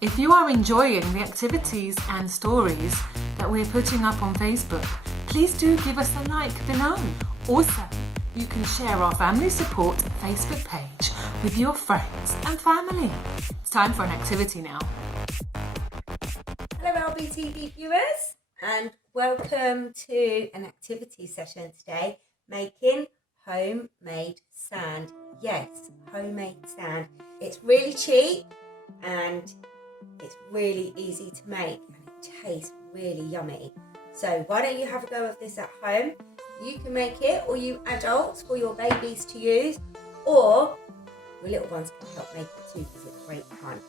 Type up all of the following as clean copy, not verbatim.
If you are enjoying the activities and stories that we're putting up on Facebook, please do give us a like below. Also, you can share our Family Support Facebook page with your friends and family. It's time for an activity now. Hello AlbyTV viewers, and welcome to an activity session today, making homemade sand. Yes, homemade sand. It's really cheap and it's really easy to make and it tastes really yummy. So why don't you have a go of this at home? You can make it, or you adults, for your babies to use, or your little ones can help make it too because it's great fun.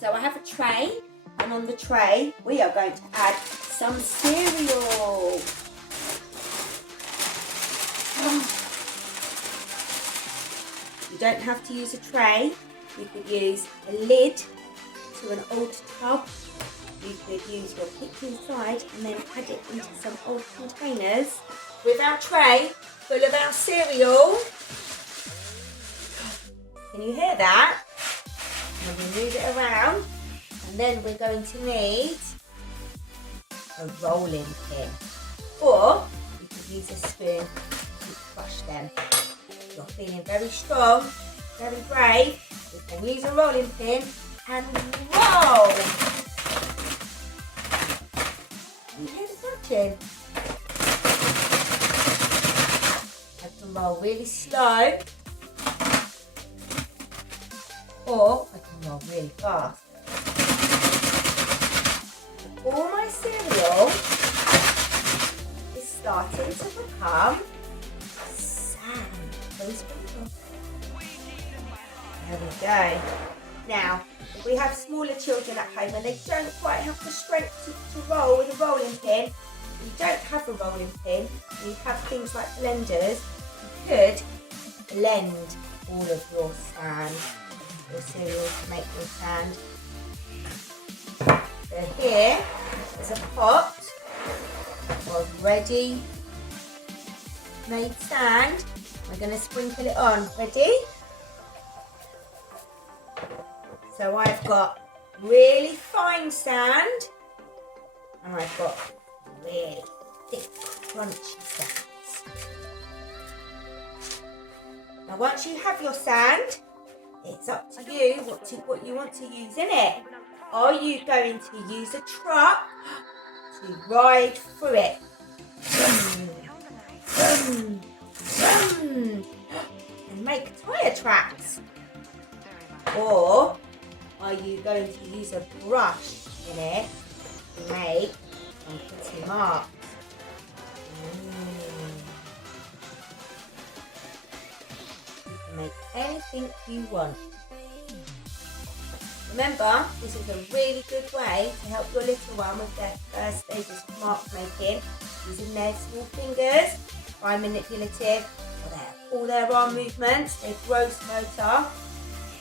So I have a tray, and on the tray we are going to add some cereal. You don't have to use a tray. You could use a lid to an old tub. You could use your kitchen side and then add it into some old containers with our tray full of our cereal. Can you hear that? And we move it around, and then we're going to need a rolling pin, or you could use a spoon to crush them. If you're feeling very strong, very brave, you can use a rolling pin and roll. You hear the crunching? I can roll really slow, or I can roll really fast. All my cereal is starting to become sand. There we go. Now, if we have smaller children at home and they don't quite have the strength to roll with a rolling pin, if you don't have a rolling pin, and you have things like blenders, you could blend all of your sand, your cereal to make your sand. So here is a pot of ready made sand. We're going to sprinkle it on. Ready? So I've got really fine sand, and I've got really thick, crunchy sands. Now once you have your sand, it's up to you what you want to use in it. Are you going to use a truck to ride through it? And make tyre tracks? Or are you going to use a brush in it to make some pretty marks? You can make anything you want. Remember, this is a really good way to help your little one with their first stages of mark making, using their small fingers, fine manipulative, all their arm movements, their gross motor,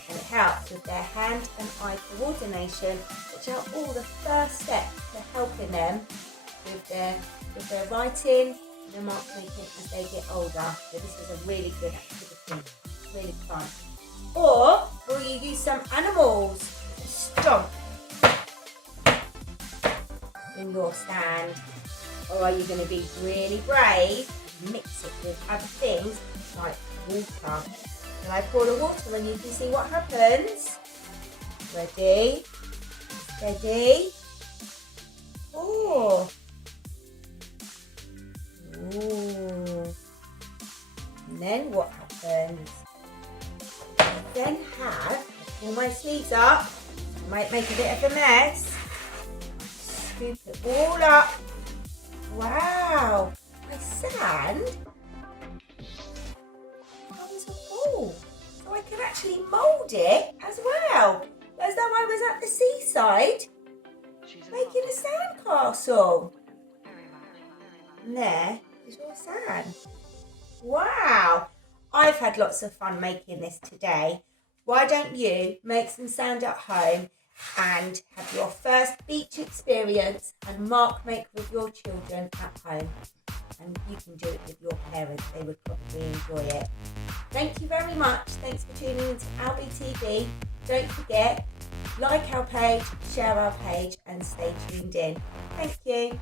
and it helps with their hand and eye coordination, which are all the first steps to helping them with their writing and their mark making as they get older. So this is a really good activity, really fun. Or will you use some animals to stomp in your sand? Or are you going to be really brave and mix it with other things like water? And I pour the water and you can see what happens. Ready? Steady. Oh. Ooh. And then what happens? I then have, pull my sleeves up, I might make a bit of a mess. Scoop it all up. Wow, my sand becomes a ball. So I can actually mould it as well, as though I was at the seaside making a sand castle. And there is your sand. Wow, I've had lots of fun making this today. Why don't you make some sand at home and have your first beach experience and mark make with your children at home? And you can do it with your parents. They would probably enjoy it. Thank you very much. Thanks for tuning in to AlbyTV. Don't forget, Like our page, share our page, and stay tuned in. Thank you.